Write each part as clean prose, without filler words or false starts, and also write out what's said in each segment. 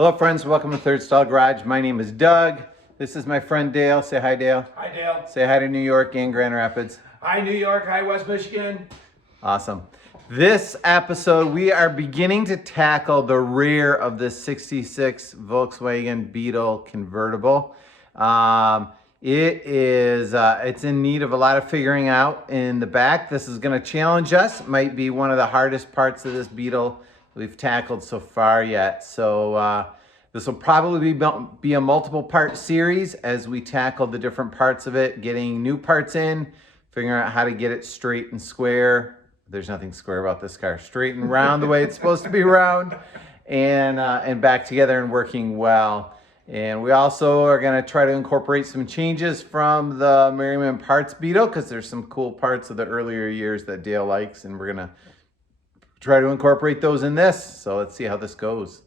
Hello friends, welcome to Third Stall Garage. My name is Doug. This is my friend Dale. Say hi, Dale. Hi, Dale. Say hi to New York and Grand Rapids. Hi, New York. Hi, West Michigan. Awesome. This episode, we are beginning to tackle the rear of this 66 Volkswagen Beetle Convertible. It's in need of a lot of figuring out in the back. This is going to challenge us. It might be one of the hardest parts of this Beetle we've tackled so far yet. So this will probably be a multiple part series as we tackle the different parts of it, getting new parts in, figuring out how to get it straight and square. There's nothing square about this car. Straight and round the way it's supposed to be round, and back together and working well. And we also are going to try to incorporate some changes from the Merriman Parts Beetle because there's some cool parts of the earlier years that Dale likes, and we're going to try to incorporate those in this. So let's see how this goes.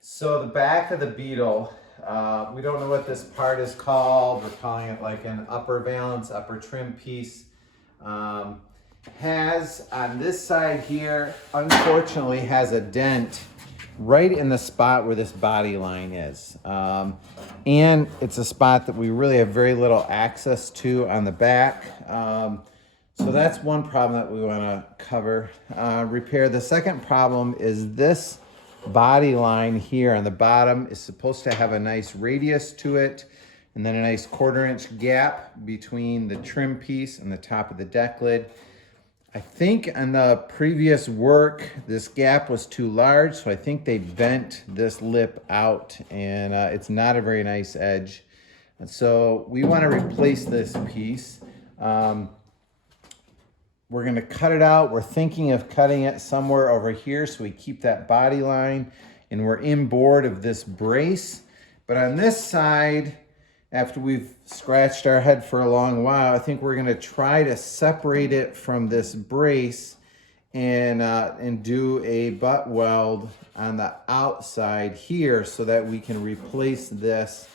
So the back of the Beetle, we don't know what this part is called. We're calling it like an upper valance, upper trim piece. Has on this side here, unfortunately, has a dent right in the spot where this body line is. And it's a spot that we really have very little access to on the back. So that's one problem that we want to cover, repair. The second problem is this body line here on the bottom is supposed to have a nice radius to it, and then a nice 1/4 inch gap between the trim piece and the top of the deck lid. I think on the previous work, this gap was too large, so I think they bent this lip out, and it's not a very nice edge. And so we want to replace this piece. We're going to cut it out. We're thinking of cutting it somewhere over here so we keep that body line, and we're inboard of this brace. But on this side, after we've scratched our head for a long while, I think we're going to try to separate it from this brace and do a butt weld on the outside here so that we can replace this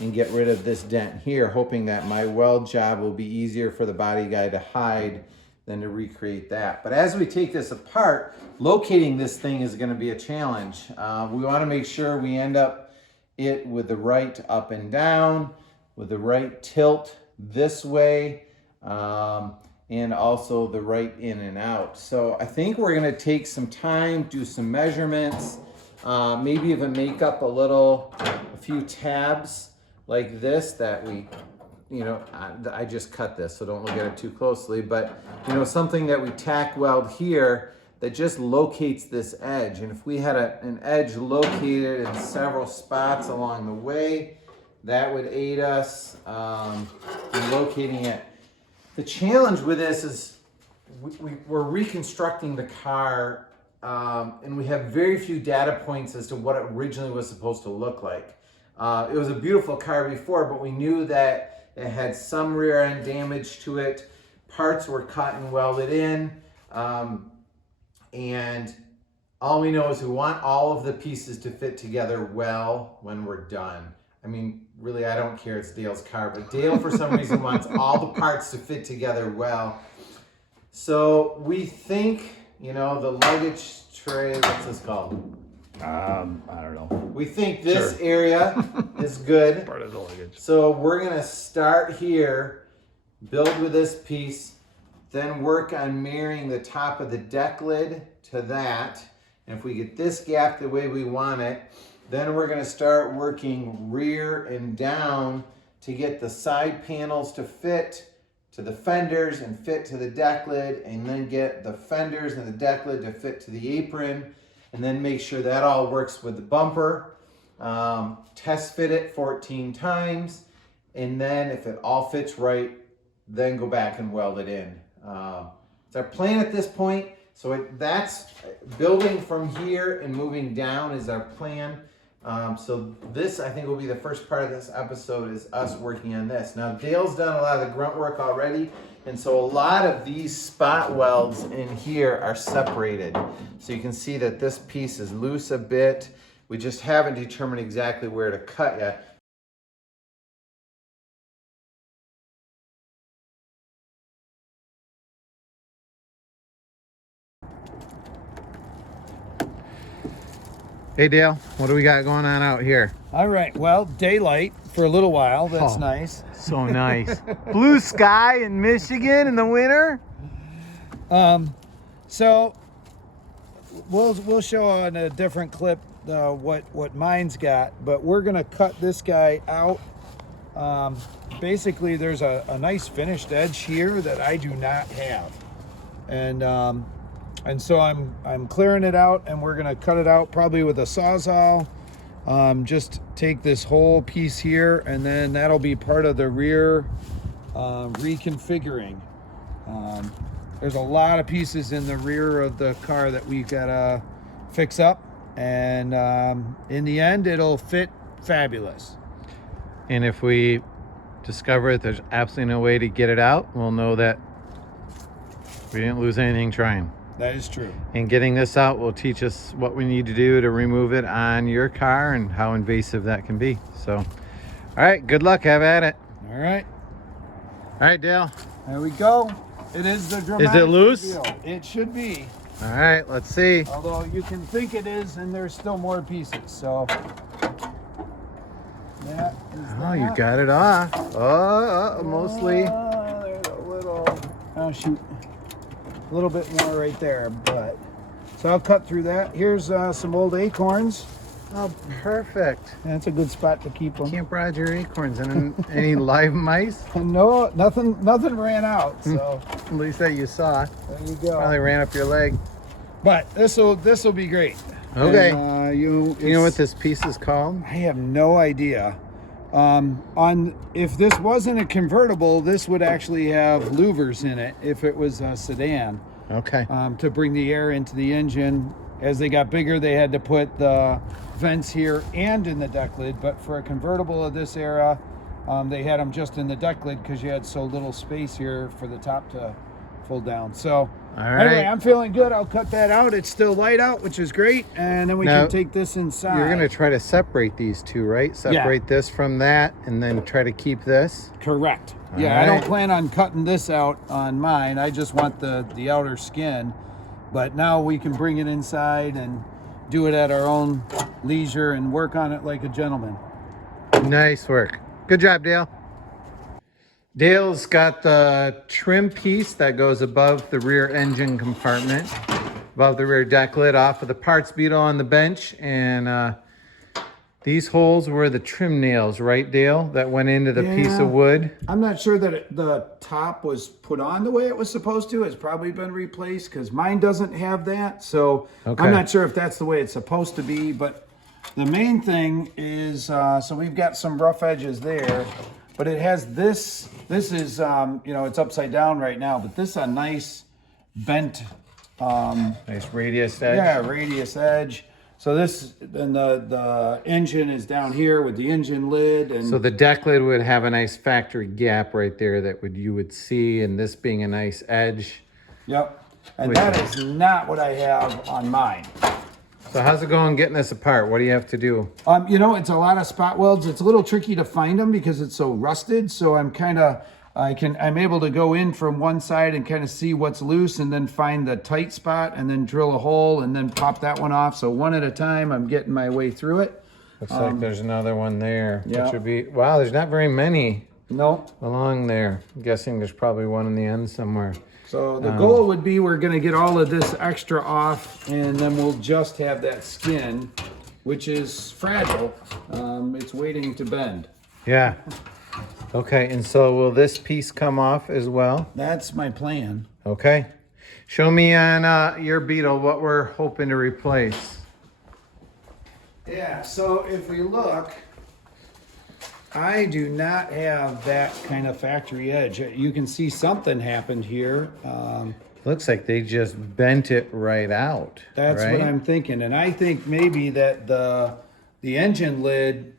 and get rid of this dent here, hoping that my weld job will be easier for the body guy to hide than to recreate that. But as we take this apart, locating this thing is going to be a challenge. We want to make sure we end up it with the right up and down, with the right tilt this way, and also the right in and out. So I think we're going to take some time, do some measurements, maybe even make up a few tabs like this that we, I just cut this, so don't look at it too closely, but something that we tack weld here that just locates this edge. And if we had an edge located in several spots along the way, that would aid us in locating it. The challenge with this is we're reconstructing the car, and we have very few data points as to what it originally was supposed to look like. It was a beautiful car before, but we knew that it had some rear end damage to it. Parts were cut and welded in. And all we know is we want all of the pieces to fit together well when we're done. I mean, really, I don't care. It's Dale's car, but Dale, for some reason, wants all the parts to fit together well. So we think, the luggage tray, what's this called? I don't know. We think this area is good. Part of the luggage. So we're going to start here, build with this piece, then work on marrying the top of the deck lid to that. And if we get this gap the way we want it, then we're going to start working rear and down to get the side panels to fit to the fenders and fit to the deck lid, and then get the fenders and the deck lid to fit to the apron, and then make sure that all works with the bumper. Test fit it 14 times, and then if it all fits right, then go back and weld it in. It's our plan at this point. So that's building from here and moving down is our plan. So this, I think, will be the first part of this episode is us working on this. Now, Dale's done a lot of the grunt work already, and so a lot of these spot welds in here are separated. So you can see that this piece is loose a bit. We just haven't determined exactly where to cut yet. Hey Dale, what do we got going on out here? All right. Well, daylight for a little while. That's nice. So nice. Blue sky in Michigan in the winter. So we'll show on a different clip what mine's got, but we're gonna cut this guy out. Basically, there's a nice finished edge here that I do not have, and so I'm clearing it out, and we're gonna cut it out probably with a Sawzall. Just take this whole piece here, and then that'll be part of the rear reconfiguring. There's a lot of pieces in the rear of the car that we gotta fix up, and in the end, it'll fit fabulous. And if we discover that there's absolutely no way to get it out, we'll know that we didn't lose anything trying. That is true. And getting this out will teach us what we need to do to remove it on your car and how invasive that can be. So, all right, good luck. Have at it. All right. All right, Dale. There we go. It is the dramatic Is it loose? reveal. It should be. All right, let's see. Although you can think it is, and there's still more pieces. So that is Oh, you got it off. Oh, mostly. There's a little. Oh shoot. A little bit more right there, but so I'll cut through that. Here's some old acorns. Oh, perfect. That's a good spot to keep them. Camp Roger acorns and any live mice? No, nothing ran out. So At least that you saw. there you go. Probably ran up your leg. But this'll be great. Okay. And, You know what this piece is called? I have no idea. If this wasn't a convertible, this would actually have louvers in it if it was a sedan. Okay. To bring the air into the engine. As they got bigger, they had to put the vents here and in the deck lid. But for a convertible of this era, they had them just in the deck lid because you had so little space here for the top to fold down. So anyway, I'm feeling good. I'll cut that out. It's still light out, which is great. And then we can take this inside. You're going to try to separate these two, right? Separate this from that and then try to keep this? Correct. All Yeah, I don't right. plan on cutting this out on mine. I just want the outer skin. But now we can bring it inside and do it at our own leisure and work on it like a gentleman. Nice work. Good job, Dale. Dale's got the trim piece that goes above the rear engine compartment, above the rear deck lid, off of the parts beetle on the bench. And these holes were the trim nails, right, Dale? That went into the piece Yeah. of wood. I'm not sure that the top was put on the way it was supposed to. It's probably been replaced because mine doesn't have that. So Okay. I'm not sure if that's the way it's supposed to be. But the main thing is, so we've got some rough edges there, but it has this. This is, it's upside down right now, but this is a nice bent, Nice radius edge. yeah, radius edge. So this, then the engine is down here with the engine lid, and So the deck lid would have a nice factory gap right there that you would see, and this being a nice edge. yep. And that is not what I have on mine. So how's it going getting this apart? What do you have to do? It's a lot of spot welds. It's a little tricky to find them because it's so rusted. So I'm able to go in from one side and kind of see what's loose and then find the tight spot and then drill a hole and then pop that one off. So one at a time, I'm getting my way through it. Looks like there's another one there. yeah. Which would be, wow, there's not very many No. along there. I'm guessing there's probably one in the end somewhere. So the goal would be we're going to get all of this extra off and then we'll just have that skin, which is fragile. It's waiting to bend. Yeah. Okay, and so will this piece come off as well? That's my plan. Okay. Show me on your Beetle what we're hoping to replace. Yeah, so if we look, I do not have that kind of factory edge. You can see something happened here. Looks like they just bent it right out. That's right? what I'm thinking. And I think maybe that the the engine lid,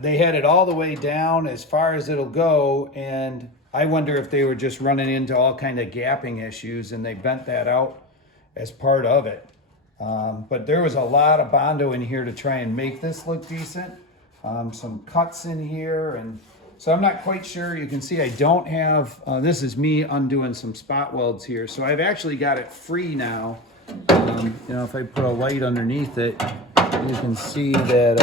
they had it all the way down as far as it'll go, and I wonder if they were just running into all kind of gapping issues and they bent that out as part of it. But there was a lot of Bondo in here to try and make this look decent. Some cuts in here, and so I'm not quite sure. You can see I don't have, this is me undoing some spot welds here. So I've actually got it free now. You know, if I put a light underneath it, you can see that,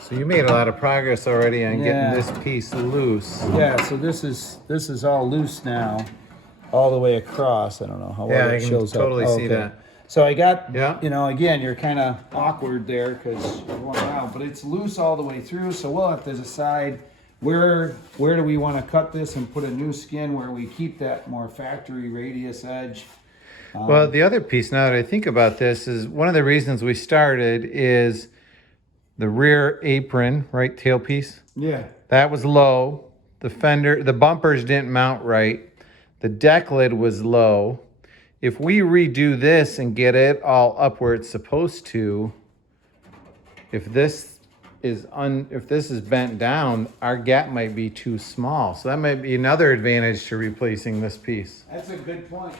So you made a lot of progress already on Yeah. getting this piece loose. yeah, so this is all loose now, all the way across. I don't know how well Yeah, it I can shows totally up. see that. So I got, Yeah. you know, again, you're kind of awkward there because you're going out, but it's loose all the way through. So we'll have to decide where do we want to cut this and put a new skin where we keep that more factory radius edge. Well, the other piece now that I think about this is one of the reasons we started is the rear apron, right, tailpiece. Yeah. That was low. The fender, the bumpers didn't mount right. The deck lid was low. If we redo this and get it all up where it's supposed to, if this is bent down, our gap might be too small. So that might be another advantage to replacing this piece. That's a good point.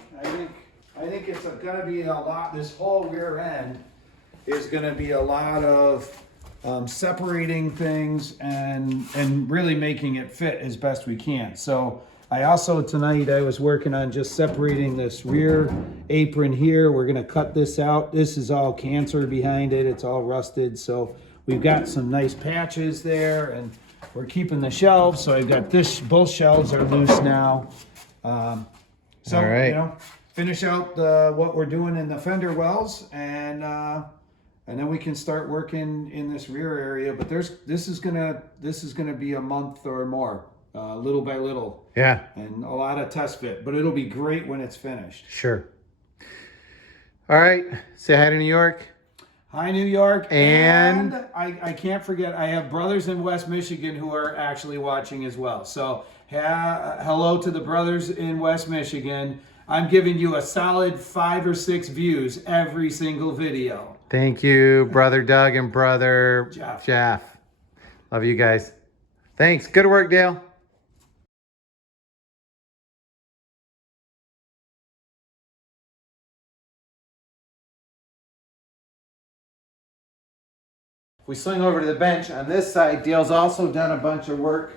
I think it's gonna be a lot, this whole rear end is gonna be a lot of separating things and really making it fit as best we can. So I also, tonight, I was working on just separating this rear apron here. We're gonna cut this out. This is all cancer behind it. It's all rusted. So we've got some nice patches there, and we're keeping the shelves. So I've got this, both shelves are loose now. So, All right. you know, finish out what we're doing in the fender wells, and then we can start working in this rear area. But this is gonna be a month or more, little by little. Yeah, And a lot of test fit, but it'll be great when it's finished. sure. All right, say hi to New York. Hi, New York. And I can't forget, I have brothers in West Michigan who are actually watching as well. So hello to the brothers in West Michigan. I'm giving you a solid 5 or 6 views every single video. Thank you, brother Doug and brother Jeff. Love you guys. Thanks. Good work, Dale. If we swing over to the bench on this side, Dale's also done a bunch of work.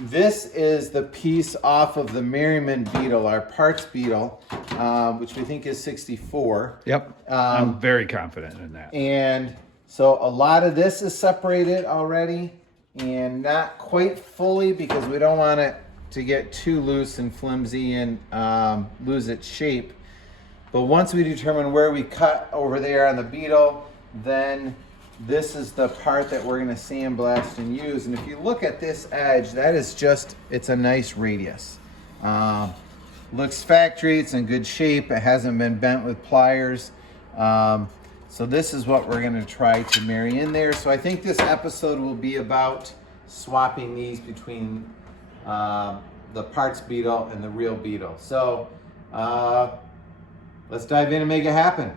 This is the piece off of the Merriman Beetle, our parts Beetle, which we think is 64. Yep. I'm very confident in that. And so a lot of this is separated already, and not quite fully because we don't want it to get too loose and flimsy and lose its shape. But once we determine where we cut over there on the Beetle, then this is the part that we're going to sandblast and use. And if you look at this edge, that is just, it's a nice radius. Looks factory, it's in good shape. It hasn't been bent with pliers. So this is what we're going to try to marry in there. So I think this episode will be about swapping these between the parts Beetle and the real Beetle. So let's dive in and make it happen.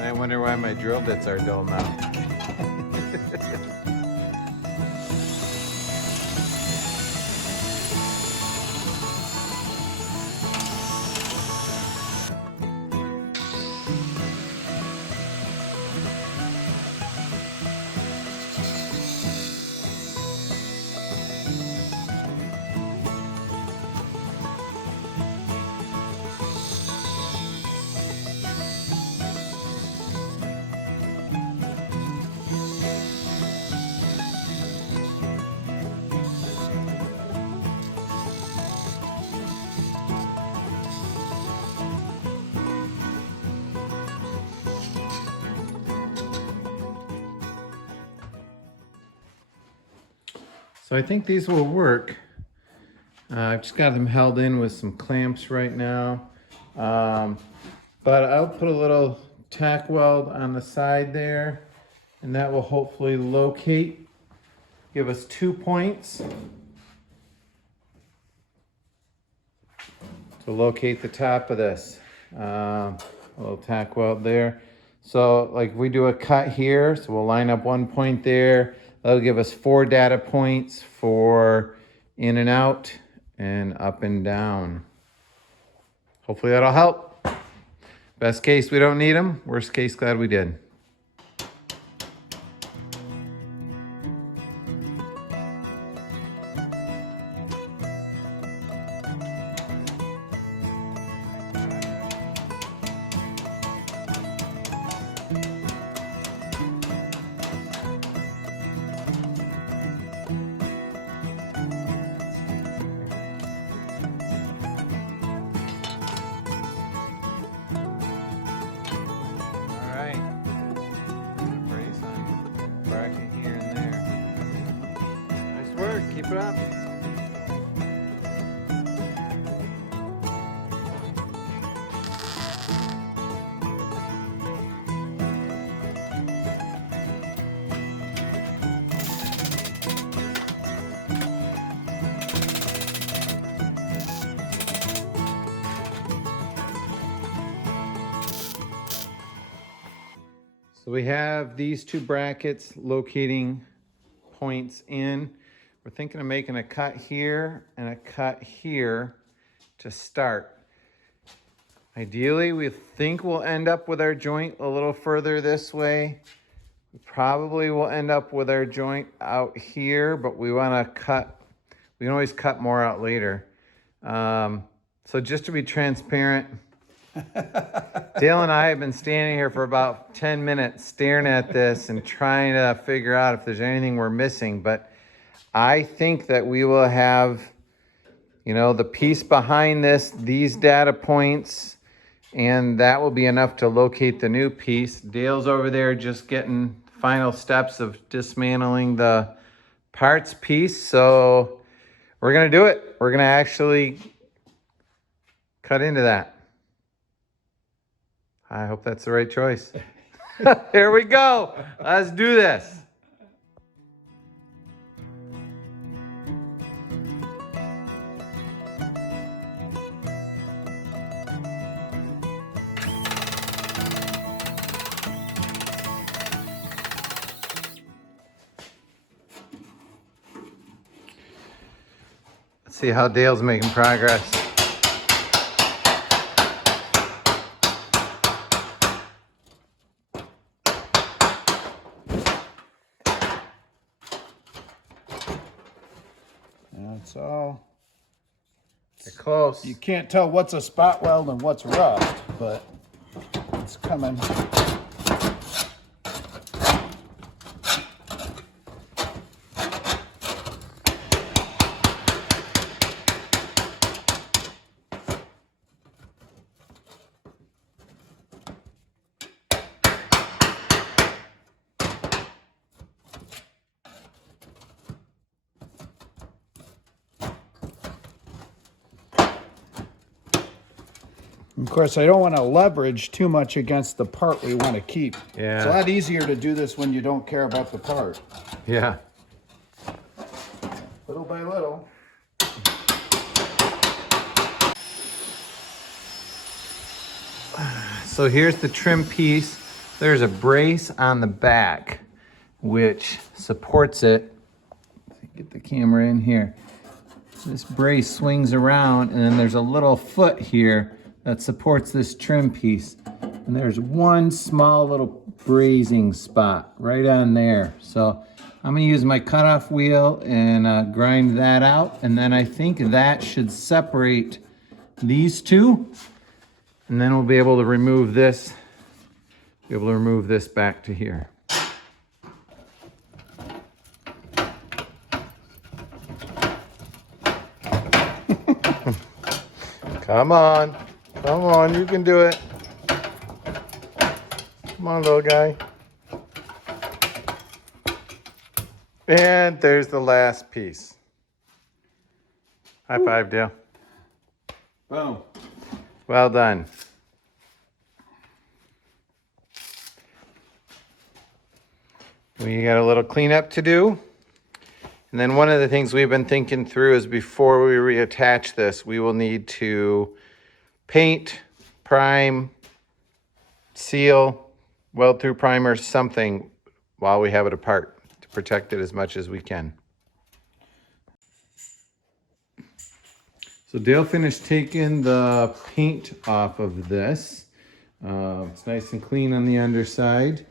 I wonder why my drill bits are dull now. So I think these will work. I've just got them held in with some clamps right now. But I'll put a little tack weld on the side there, and that will hopefully locate, give us 2 points to locate the top of this. A little tack weld there. So like we do a cut here, so we'll line up 1 point there. That'll give us 4 data points for in and out and up and down. Hopefully that'll help. Best case, we don't need them. Worst case, glad we did. Bracket here and there. Nice work, keep it up. So we have these 2 brackets locating points in. We're thinking of making a cut here and a cut here to start. Ideally, we think we'll end up with our joint a little further this way. We probably will end up with our joint out here, but we want to cut, we can always cut more out later. So just to be transparent, Dale and I have been standing here for about 10 minutes staring at this and trying to figure out if there's anything we're missing. But I think that we will have, you know, the piece behind this, these data points, and that will be enough to locate the new piece. Dale's over there just getting final steps of dismantling the parts piece. So we're going to do it. We're going to actually cut into that. I hope that's the right choice. Here we go. Let's do this. Let's see how Dale's making progress. That's all. They're close. You can't tell what's a spot weld and what's rust, but it's coming. Of course, I don't want to leverage too much against the part we want to keep. Yeah. It's a lot easier to do this when you don't care about the part. Yeah. Little by little. So here's the trim piece. There's a brace on the back which supports it. Get the camera in here. This brace swings around, and then there's a little foot here that supports this trim piece. And there's one small little brazing spot right on there. So I'm gonna use my cutoff wheel and grind that out. And then I think that should separate these two. And then we'll be able to remove this, back to here. Come on. Come on, you can do it. Come on, little guy. And there's the last piece. High five, Dale. Boom. Well done. We got a little cleanup to do. And then one of the things we've been thinking through is before we reattach this, we will need to paint, prime, seal, weld through primer, something while we have it apart to protect it as much as we can. So Dale finished taking the paint off of this. It's nice and clean on the underside.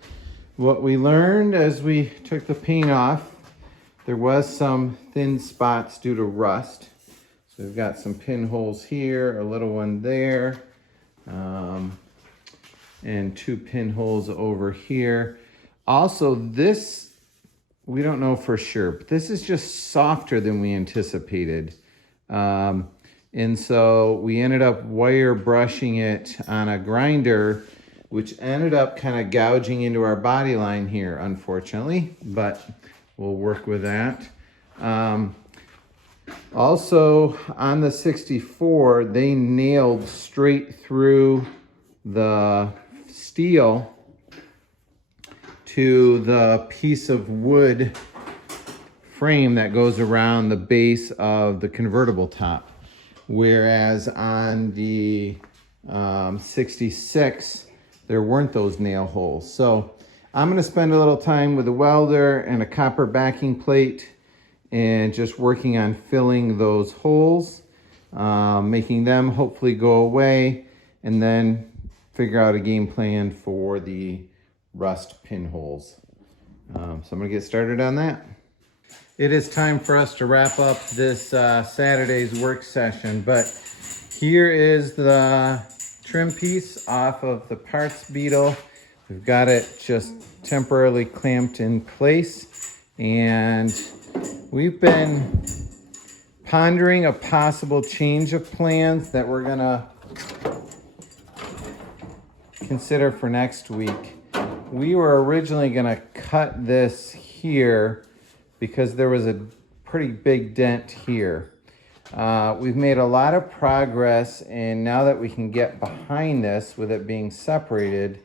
What we learned as we took the paint off, there was some thin spots due to rust. So we've got some pinholes here, a little one there, and 2 pinholes over here. Also, this, we don't know for sure, but this is just softer than we anticipated. And so we ended up wire brushing it on a grinder, which ended up kind of gouging into our body line here, unfortunately, but we'll work with that. Also, on the 64, they nailed straight through the steel to the piece of wood frame that goes around the base of the convertible top. Whereas on the 66, there weren't those nail holes. So I'm gonna spend a little time with a welder and a copper backing plate and just working on filling those holes, making them hopefully go away, and then figure out a game plan for the rust pinholes. So I'm gonna get started on that. It is time for us to wrap up this Saturday's work session, but here is the trim piece off of the parts Beetle. We've got it just temporarily clamped in place, and we've been pondering a possible change of plans that we're gonna consider for next week. We were originally gonna cut this here because there was a pretty big dent here. We've made a lot of progress, and now that we can get behind this with it being separated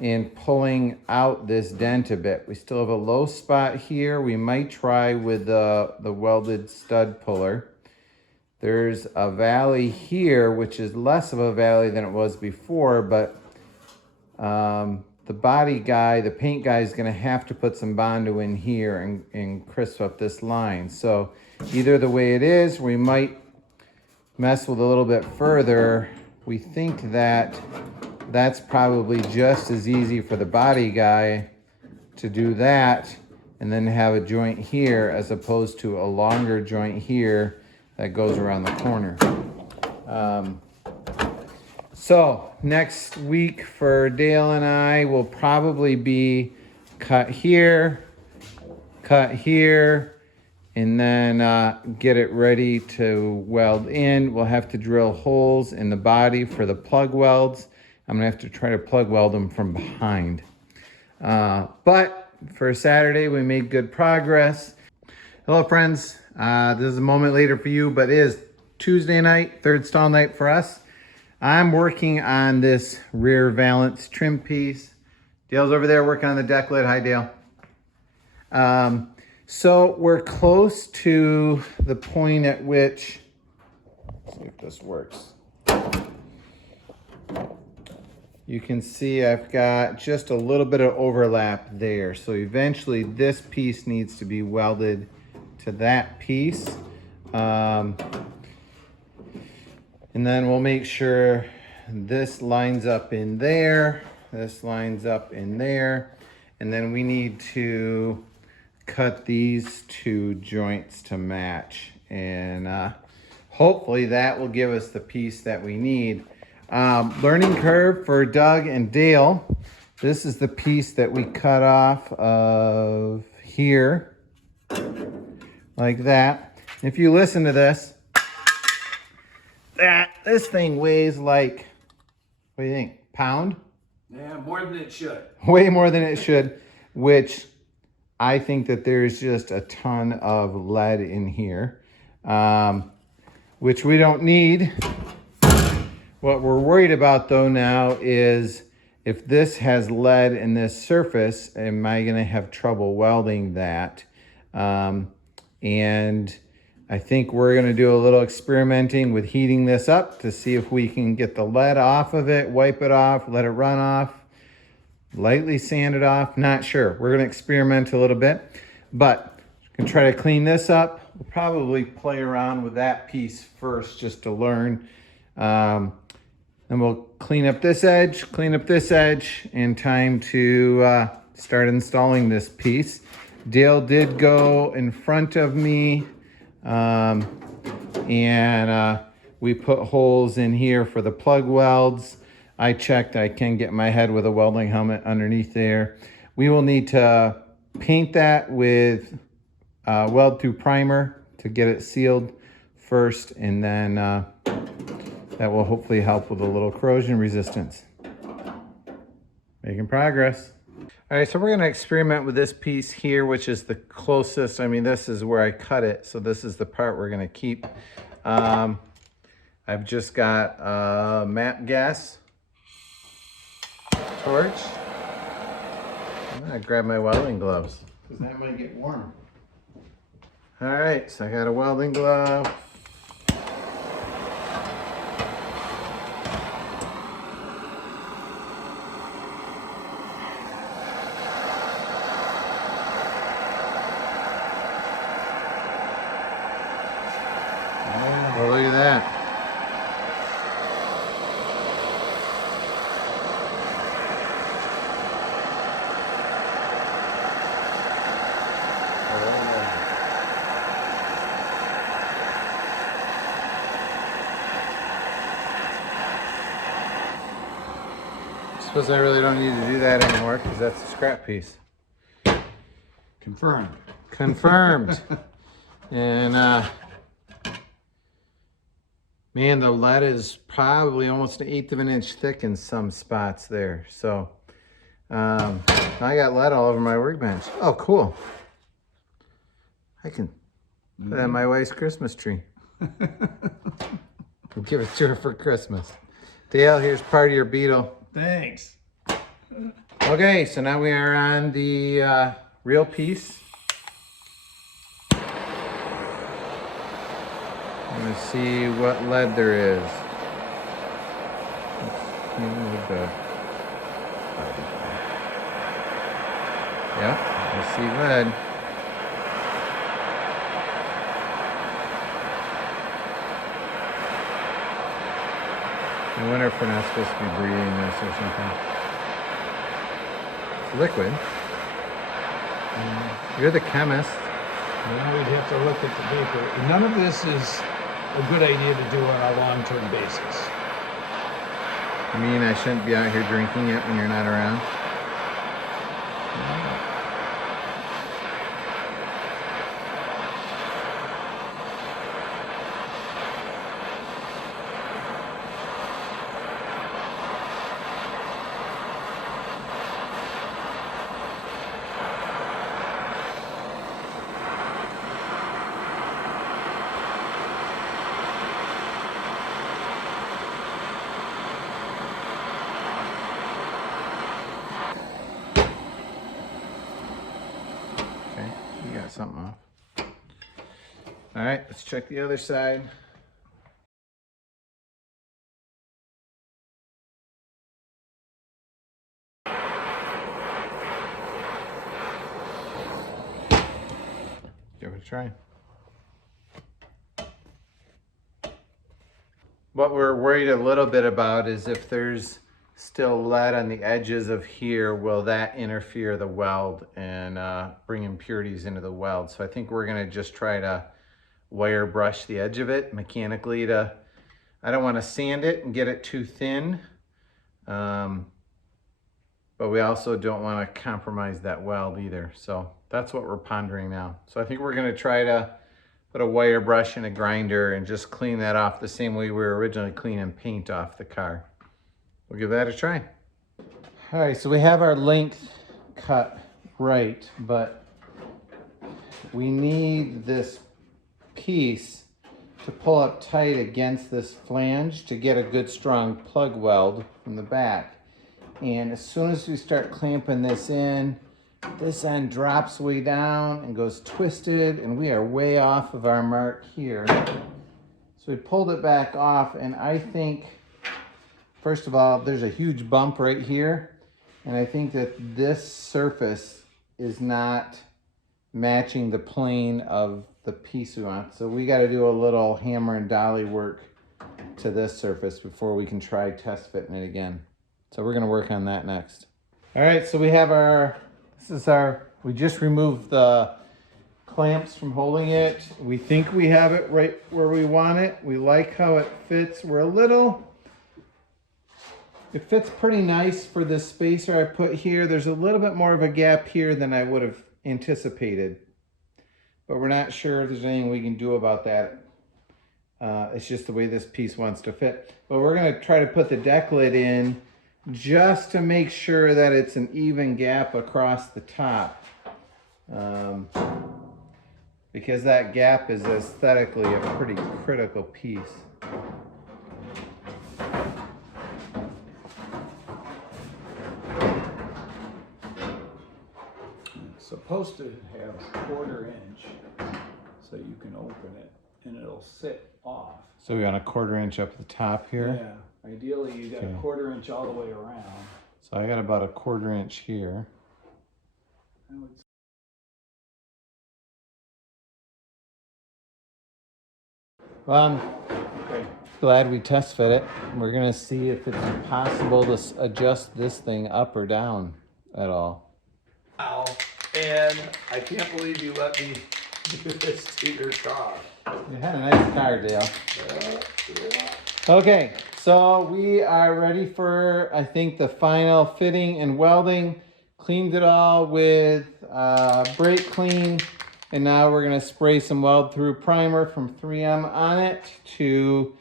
and pulling out this dent a bit. We still have a low spot here. We might try with the welded stud puller. There's a valley here, which is less of a valley than it was before, but the body guy, the paint guy, is gonna have to put some Bondo in here and crisp up this line. So either the way it is, we might mess with a little bit further. We think that that's probably just as easy for the body guy to do that and then have a joint here as opposed to a longer joint here that goes around the corner. So next week for Dale and I will probably be cut here, and then get it ready to weld in. We'll have to drill holes in the body for the plug welds. I'm gonna have to try to plug weld them from behind. But for Saturday, we made good progress. Hello friends, this is a moment later for you, but it is Tuesday night, third stall night for us. I'm working on this rear valance trim piece. Dale's over there working on the deck lid. Hi, Dale. So we're close to the point at which, let's see if this works. You can see I've got just a little bit of overlap there. So eventually this piece needs to be welded to that piece. And then we'll make sure this lines up in there, this lines up in there, and then we need to cut these 2 joints to match. And hopefully that will give us the piece that we need. Learning curve for Doug and Dale. This is the piece that we cut off of here, like that. If you listen to this, this thing weighs like, what do you think, pound? Yeah, more than it should. Way more than it should, which I think that there's just a ton of lead in here, which we don't need. What we're worried about though now is if this has lead in this surface, am I gonna have trouble welding that? And I think we're gonna do a little experimenting with heating this up to see if we can get the lead off of it, wipe it off, let it run off, lightly sand it off, not sure. We're gonna experiment a little bit, but I'm gonna try to clean this up. We'll probably play around with that piece first just to learn. And we'll clean up this edge, and time to start installing this piece. Dale did go in front of me, and we put holes in here for the plug welds. I checked, I can get my head with a welding helmet underneath there. We will need to paint that with weld through primer to get it sealed first, and then that will hopefully help with a little corrosion resistance. Making progress. All right, so we're gonna experiment with this piece here, which is the closest. I mean, this is where I cut it, so this is the part we're gonna keep. I've just got a MAP gas torch. I'm gonna grab my welding gloves, because that might get warm. All right, so I got a welding glove. Well, look at that. I suppose I really don't need to do that anymore because that's a scrap piece. Confirmed. Confirmed. And man, the lead is probably almost 1/8 of an inch thick in some spots there. So I got lead all over my workbench. Oh, cool. I can put that on my wife's Christmas tree. We'll give it to her for Christmas. Dale, here's part of your Beetle. Thanks. Okay, so now we are on the real piece. I'm gonna see what lead there is. Yeah, I see lead. I wonder if we're not supposed to be breathing this or something. It's liquid. You're the chemist. Now we'd have to look at the paper. None of this is a good idea to do on a long-term basis. I mean, I shouldn't be out here drinking it when you're not around. You got something off. All right, let's check the other side. Give it a try. What we're worried a little bit about is if there's still lead on the edges of here, will that interfere the weld and bring impurities into the weld? So I think we're gonna just try to wire brush the edge of it mechanically to, I don't wanna sand it and get it too thin, but we also don't wanna compromise that weld either. So that's what we're pondering now. So I think we're gonna try to put a wire brush in a grinder and just clean that off the same way we were originally cleaning paint off the car. We'll give that a try. All right, so we have our length cut right, but we need this piece to pull up tight against this flange to get a good strong plug weld from the back. And as soon as we start clamping this in, this end drops way down and goes twisted, and we are way off of our mark here. So we pulled it back off, and I think, first of all, there's a huge bump right here, and I think that this surface is not matching the plane of the piece we want. So we got to do a little hammer and dolly work to this surface before we can try test fitting it again. So we're going to work on that next. All right, so we have we just removed the clamps from holding it. We think we have it right where we want it. We like how it fits. It fits pretty nice for this spacer I put here. There's a little bit more of a gap here than I would have anticipated, but we're not sure if there's anything we can do about that. It's just the way this piece wants to fit. But we're gonna try to put the deck lid in just to make sure that it's an even gap across the top. Because that gap is aesthetically a pretty critical piece. It's supposed to have a 1/4 inch so you can open it and it'll sit off. So we want a 1/4 inch up the top here? Yeah, ideally you got a 1/4 inch all the way around. So I got about a 1/4 inch here. Well, I'm glad we test fit it. We're gonna see if it's possible to adjust this thing up or down at all. Wow, and I can't believe you let me do this to your car. You had a nice car, Dale. Okay, so we are ready for, I think, the final fitting and welding. Cleaned it all with brake clean, and now we're gonna spray some weld through primer from 3M on it to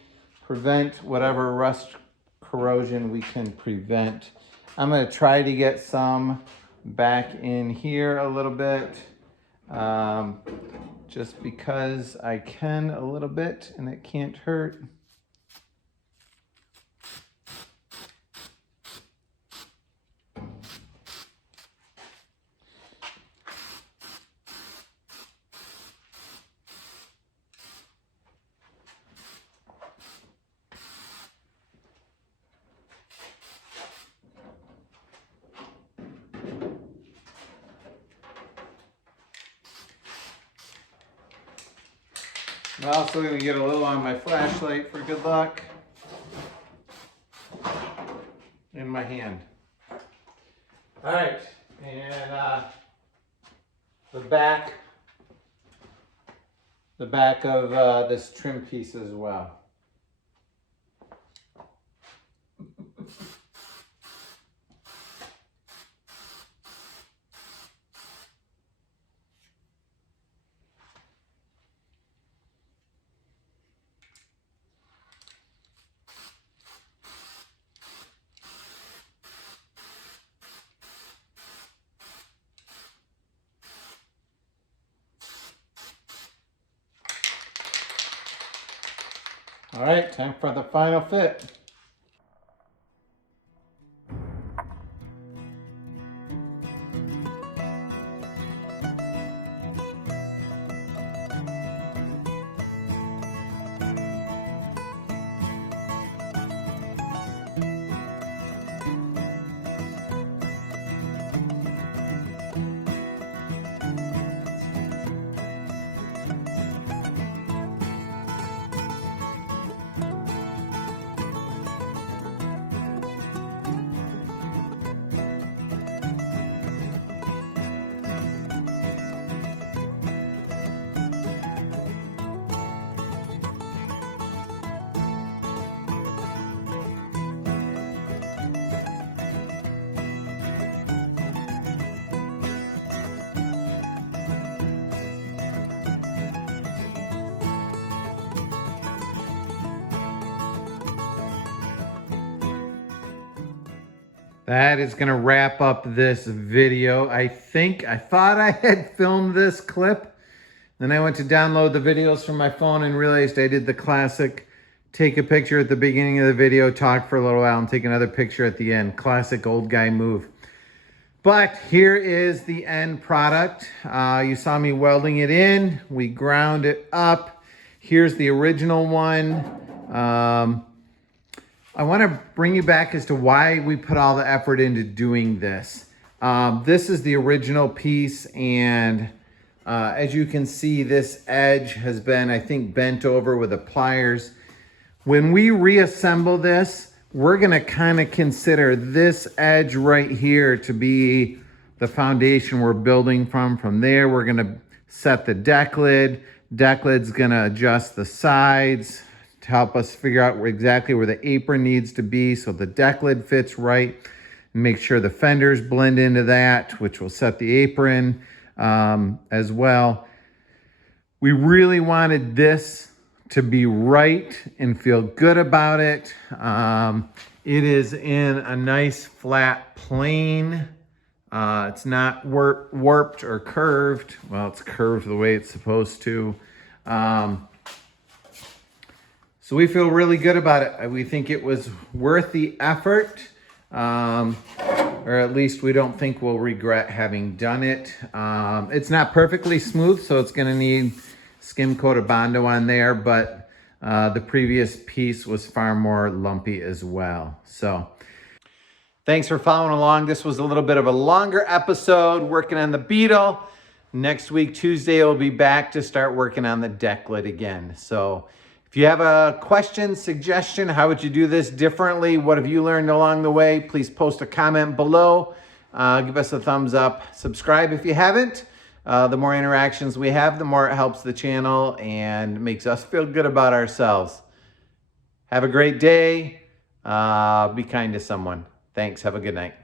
prevent whatever rust corrosion we can prevent. I'm gonna try to get some back in here a little bit, just because I can a little bit and it can't hurt. I'm also going to get a little on my flashlight for good luck. In my hand. All right, and the back of this trim piece as well. All right, time for the final fit. That is gonna wrap up this video. I thought I had filmed this clip Then I went to download the videos from my phone and realized I did the classic take a picture at the beginning of the video, talk for a little while, and take another picture at the end. Classic old guy move. But here is the end product. You saw me welding it in. We ground it up. Here's the original one. I want to bring you back as to why we put all the effort into doing this. This is the original piece, and as you can see, this edge has been, I think, bent over with the pliers. When we reassemble this, we're gonna kind of consider this edge right here to be the foundation we're building from. From there, we're gonna set the deck lid. Deck lid's gonna adjust the sides to help us figure out exactly where the apron needs to be so the deck lid fits right. Make sure the fenders blend into that, which will set the apron as well. We really wanted this to be right and feel good about it. It is in a nice flat plane. It's not warped or curved. Well, it's curved the way it's supposed to. So we feel really good about it. We think it was worth the effort, or at least we don't think we'll regret having done it. It's not perfectly smooth, so it's gonna need skim coat of Bondo on there, but the previous piece was far more lumpy as well. So thanks for following along. This was a little bit of a longer episode working on the Beetle. Next week, Tuesday, we'll be back to start working on the deck lid again. So if you have a question, suggestion, how would you do this differently? What have you learned along the way? Please post a comment below. Give us a thumbs up. Subscribe if you haven't. The more interactions we have, the more it helps the channel and makes us feel good about ourselves. Have a great day. Be kind to someone. Thanks. Have a good night.